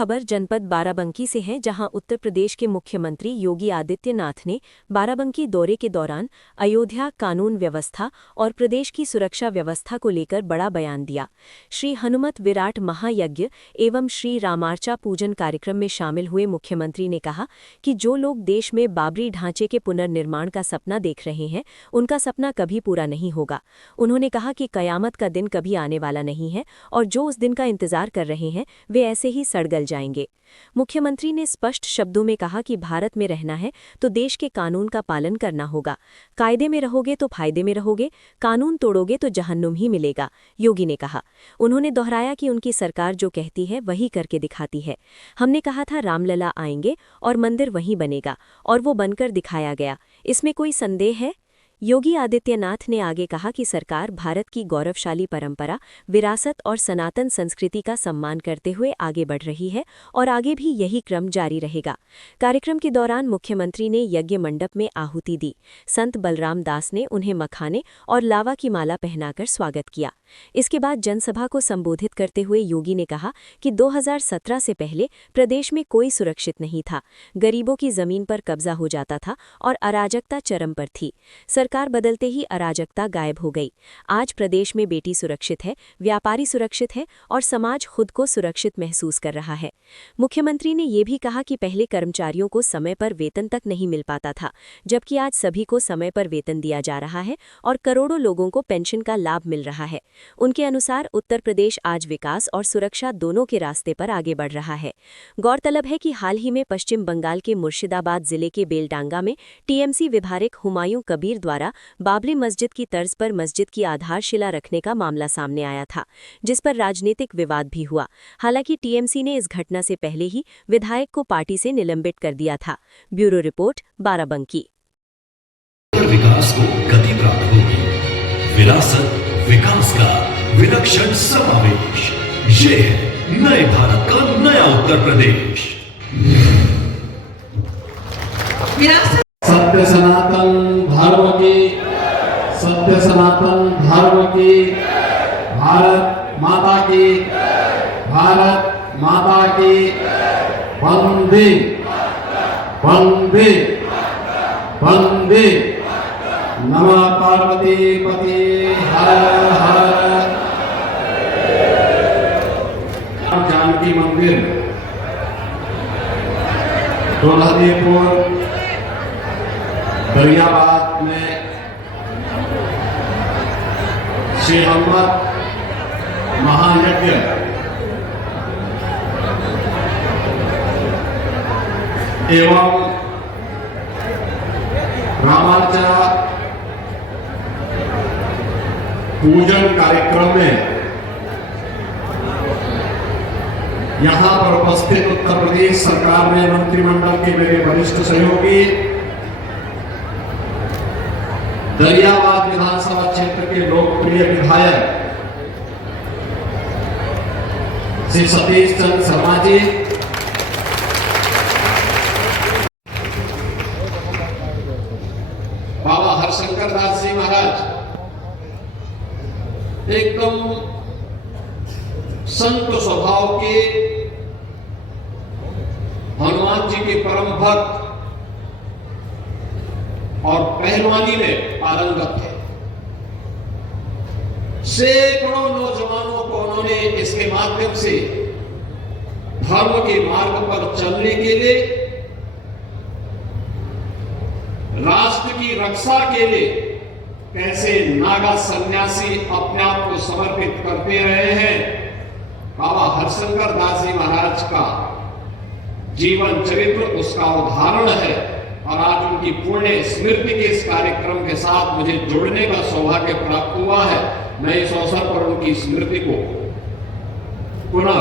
खबर जनपद बाराबंकी से है, जहां उत्तर प्रदेश के मुख्यमंत्री योगी आदित्यनाथ ने बाराबंकी दौरे के दौरान अयोध्या कानून व्यवस्था और प्रदेश की सुरक्षा व्यवस्था को लेकर बड़ा बयान दिया। श्री हनुमत विराट महायज्ञ एवं श्री रामार्चा पूजन कार्यक्रम में शामिल हुए मुख्यमंत्री ने कहा कि जो लोग देश में बाबरी ढांचे के पुनर्निर्माण का सपना देख रहे हैं, उनका सपना कभी पूरा नहीं होगा। उन्होंने कहा कि कयामत का दिन कभी आने वाला नहीं है और जो उस दिन का इंतजार कर रहे हैं वे ऐसे ही सड़गल जाएंगे। मुख्यमंत्री ने स्पष्ट शब्दों में कहा कि भारत में रहना है तो देश के कानून का पालन करना होगा। कायदे में रहोगे तो फायदे में रहोगे, कानून तोड़ोगे तो जहन्नुम ही मिलेगा, योगी ने कहा। उन्होंने दोहराया कि उनकी सरकार जो कहती है वही करके दिखाती है। हमने कहा था रामलला आएंगे और मंदिर वहीं बनेगा, और वो बनकर दिखाया गया, इसमें कोई संदेह है? योगी आदित्यनाथ ने आगे कहा कि सरकार भारत की गौरवशाली परंपरा, विरासत और सनातन संस्कृति का सम्मान करते हुए आगे बढ़ रही है और आगे भी यही क्रम जारी रहेगा। कार्यक्रम के दौरान मुख्यमंत्री ने यज्ञ मंडप में आहुति दी। संत बलराम दास ने उन्हें मखाने और लावा की माला पहनाकर स्वागत किया। इसके बाद जनसभा को संबोधित करते हुए योगी ने कहा कि 2017 से पहले प्रदेश में कोई सुरक्षित नहीं था। गरीबों की जमीन पर कब्जा हो जाता था और अराजकता चरम पर थी। सरकार बदलते ही अराजकता गायब हो गई। आज प्रदेश में बेटी सुरक्षित है, व्यापारी सुरक्षित है और समाज खुद को सुरक्षित महसूस कर रहा है। मुख्यमंत्री ने ये भी कहा कि पहले कर्मचारियों को समय पर वेतन तक नहीं मिल पाता था, जबकि आज सभी को समय पर वेतन दिया जा रहा है और करोड़ों लोगों को पेंशन का लाभ मिल रहा है। उनके अनुसार उत्तर प्रदेश आज विकास और सुरक्षा दोनों के रास्ते पर आगे बढ़ रहा है। गौरतलब है कि हाल ही में पश्चिम बंगाल के मुर्शिदाबाद जिले के बेलडांगा में टीएमसी विधायक हुमायूं कबीर द्वारा बाबरी मस्जिद की तर्ज पर मस्जिद की आधारशिला रखने का मामला सामने आया था, जिस पर राजनीतिक विवाद भी हुआ। हालांकि टीएमसी ने इस घटना से पहले ही विधायक को पार्टी से निलंबित कर दिया था। Bureau report, Barabanki. विकास को गति प्राप्त होगी। विरासत विकास का विलक्षण समावेश, ये है नए भारत का नया उत्तर प्रदेश। सत्य सनातन धर्म की, सत्य सनातन धर्म की, भारत माता की, भारत माता की, वंदे वंदे वंदे। नमः पार्वती पति हर हर। जानकी मंदिर दुल्हनीपुर दरियाबाद में श्री हनुमत महायज्ञ एवं रामार्चा पूजन कार्यक्रम में यहां पर उपस्थित उत्तर प्रदेश सरकार में मंत्रिमंडल के मेरे वरिष्ठ सहयोगी, दरियाबाद विधानसभा क्षेत्र के लोकप्रिय विधायक श्री सतीश चंद्र शर्मा जी, बाबा हरशंकर दास जी महाराज, एकदम संत स्वभाव के हनुमान जी के परम भक्त और पहलवानी में पारंगत थे। सैकड़ों नौजवानों को उन्होंने इसके माध्यम से धर्म के मार्ग पर चलने के लिए, राष्ट्र की रक्षा के लिए कैसे नागा सन्यासी अपने आप को समर्पित करते रहे हैं। बाबा हरशंकर दास जी महाराज का जीवन चरित्र उसका उदाहरण है और आज उनकी पुण्य स्मृति के इस कार्यक्रम के साथ मुझे जुड़ने का सौभाग्य प्राप्त हुआ है। मैं इस अवसर पर उनकी स्मृति को पुनः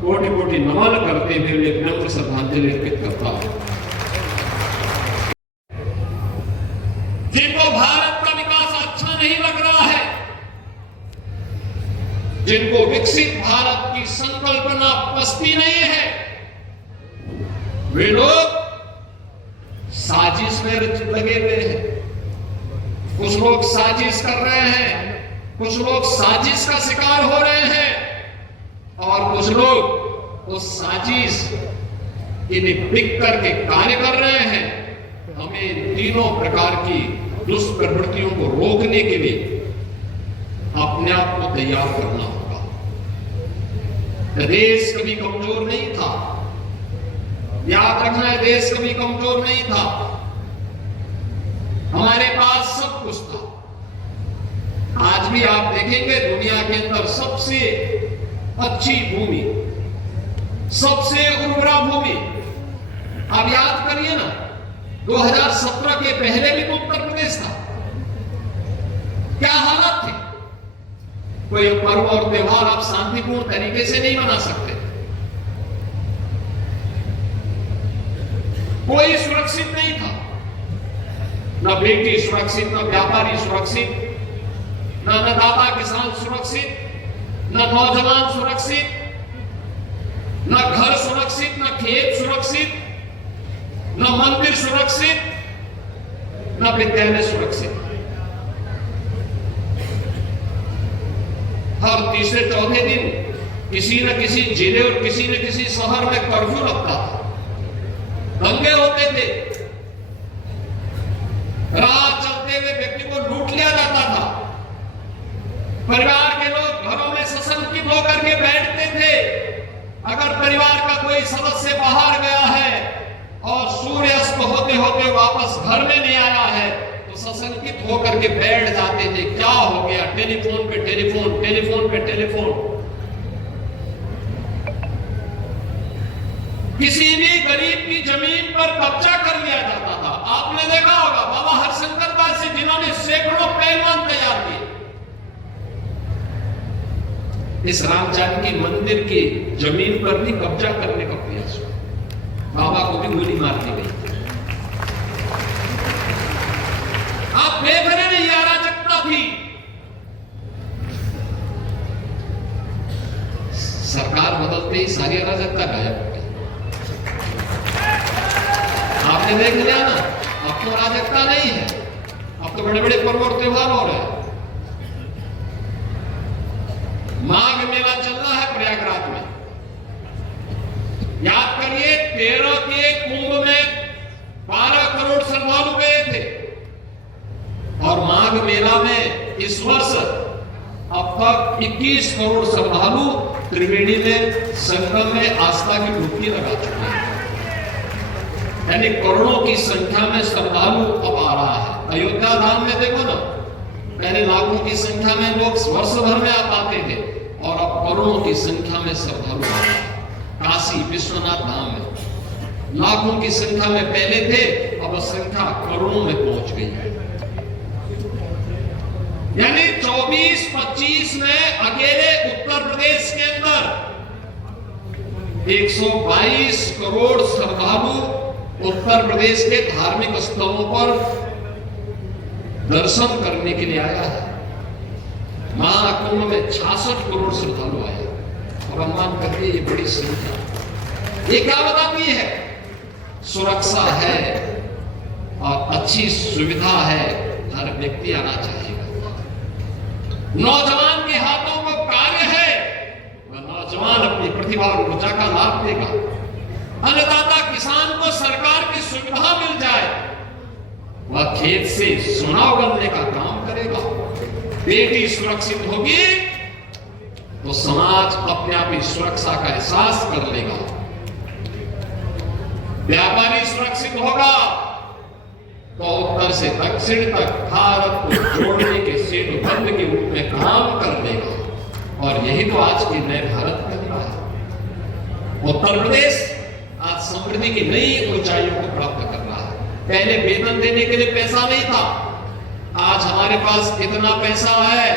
कोटि कोटि नमन करते हुए विनम्र श्रद्धांजलि अर्पित करता हूं। जिनको भारत का विकास अच्छा नहीं लग रहा है, जिनको विकसित भारत की संकल्पना पसती नहीं है, वे लोग साजिश में लगे हुए हैं। कुछ लोग साजिश कर रहे हैं, कुछ लोग साजिश का शिकार हो रहे हैं और कुछ लोग उस साजिश के लिए बिक करके कार्य कर रहे हैं, हमें तीनों प्रकार की दुष्प्रवृत्तियों को रोकने के लिए अपने आप को तैयार करना होगा। देश कभी कमजोर नहीं था, याद रखना है, देश कभी कमजोर नहीं था, हमारे पास सब कुछ था। आज भी आप देखेंगे दुनिया के अंदर सबसे अच्छी भूमि, सबसे उर्वरा भूमि, आप याद करिए ना, 2017 के पहले भी तो उत्तर प्रदेश था। क्या हालत थी? कोई पर्व और त्योहार आप शांतिपूर्ण तरीके से नहीं मना सकते, कोई सुरक्षित नहीं था, न बेटी सुरक्षित, न व्यापारी सुरक्षित, न अन्नदाता किसान सुरक्षित, न नौजवान सुरक्षित, न घर सुरक्षित, न खेत सुरक्षित, न मंदिर सुरक्षित, न विद्यालय सुरक्षित। हर तीसरे चौथे दिन किसी न किसी जिले और किसी न किसी शहर में कर्फ्यू लगता था, दंगे होते थे, राह चलते हुए व्यक्ति को लूट लिया जाता था, परिवार के लोग घरों में सशंकित होकर के बैठते थे। अगर परिवार का कोई सदस्य बाहर गया है और सूर्यास्त होते होते वापस घर में नहीं आया है तो सशंकित होकर के बैठ जाते थे, क्या हो गया, टेलीफोन पे टेलीफोन, टेलीफोन पे टेलीफोन। किसी भी गरीब की जमीन पर कब्जा कर लिया जाता था। आपने देखा होगा बाबा हरशंकर दास जी, जिन्होंने सैकड़ों पहलवान तैयार किए, इस राम जानकी मंदिर की जमीन पर भी कब्जा करने का प्रयास हुआ, बाबा को भी गोली मार दी गई। आप देख रहे हैं, ये अराजकता थी। सरकार बदलते ही सारी अराजकता गायब हो गई। आपने देख लिया ना, अब तो अराजकता नहीं है, अब तो बड़े बड़े पर्व और त्योहार हो रहे हैं। माघ मेला चल रहा है प्रयागराज में, याद करिए 13 के कुंभ में 12 करोड़ श्रद्धालु गए थे और माघ मेला में इस वर्ष अब तक 21 करोड़ श्रद्धालु त्रिवेणी में संगम में आस्था की डुबकी लगा चुके हैं। यानी करोड़ों की संख्या में श्रद्धालु अब आ रहा है। अयोध्या धाम में देखो ना, पहले लाखों की संख्या में लोग वर्ष भर में आ पाते थे और अब करोड़ों की संख्या में श्रद्धालु आ रहे हैं। काशी विश्वनाथ धाम में लाखों की संख्या में पहले थे, अब संख्या करोड़ों में पहुंच गई है। यानी 24-25 में अकेले उत्तर प्रदेश के अंदर 122 करोड़ श्रद्धालु उत्तर प्रदेश के धार्मिक स्थलों पर दर्शन करने के लिए आया है। महाकुंभ में 66 करोड़ श्रद्धालु आए और अनुमान करके ये बड़ी संख्या, ये क्या बताती है? सुरक्षा है और अच्छी सुविधा है, हर व्यक्ति आना चाहिए। नौजवान के हाथों में कार्य है, वह नौजवान अपनी प्रतिभा और ऊर्जा का लाभ देगा। अन्नदाता किसान को सरकार की सुविधा मिल जाए, वह खेत से सोना उगलने का काम करेगा। बेटी सुरक्षित होगी तो समाज अपने आप ही सुरक्षा का एहसास कर लेगा। व्यापारी सुरक्षित होगा तो उत्तर से दक्षिण तक भारत को जोड़ने के सेतु बंध के रूप में काम कर लेगा। और यही तो आज की नए भारत का निर्माण है। उत्तर प्रदेश आज समृद्धि की नई ऊंचाइयों को प्राप्त कर रहा है। पहले वेतन देने के लिए पैसा नहीं था, आज हमारे पास इतना पैसा है,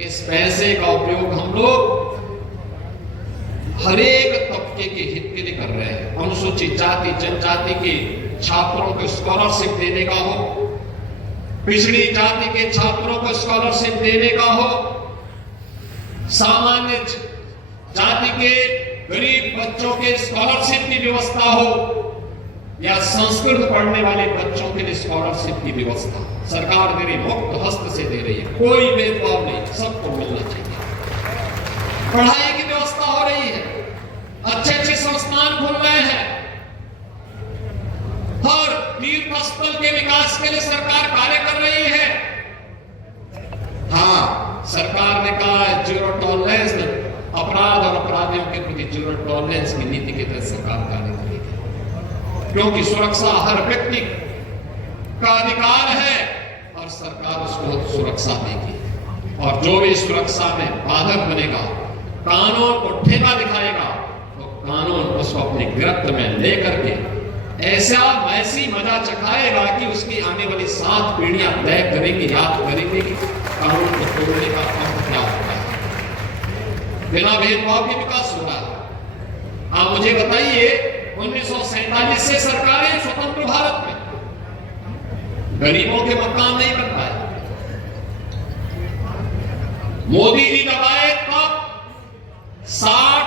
इस पैसे का उपयोग हम लोग हर एक तबके के हित के लिए कर रहे हैं। अनुसूचित जाति जनजाति के छात्रों को स्कॉलरशिप देने का हो, पिछड़ी जाति के छात्रों को स्कॉलरशिप देने का हो, सामान्य जाति के गरीब बच्चों के स्कॉलरशिप की व्यवस्था हो, या संस्कृत पढ़ने वाले बच्चों के लिए स्कॉलरशिप की व्यवस्था सरकार दे रही, मुक्त हस्त से दे रही है। कोई भेदभाव नहीं, सबको मिलना चाहिए। पढ़ाई की व्यवस्था हो रही है, आसमान खुल रहे हैं और तीर्थ स्थल के विकास के लिए सरकार कार्य कर रही है। हाँ, सरकार ने कहा जीरो टॉलरेंस, अपराध और अपराधियों के प्रति जीरो टॉलरेंस की नीति के तहत सरकार कार्य कर रही है, क्योंकि सुरक्षा हर व्यक्ति का अधिकार है और सरकार उसको सुरक्षा देगी। और जो भी सुरक्षा में बाधक बनेगा, कानून को ठेका दिखाएगा, तो कानून उसको अपने गिरफ्त में लेकर के ऐसी मजा चखाएगा कि उसकी आने वाली 7 पीढ़ियां तय करेंगी, याद करेंगे कि कानून को तोड़ने का अर्थ क्या होता है। बिना भेदभाव के विकास हो रहा है। आप मुझे बताइए, 1947 से सरकारें स्वतंत्र भारत में गरीबों के मकान नहीं बन पाए। मोदी जी दबाए तब 60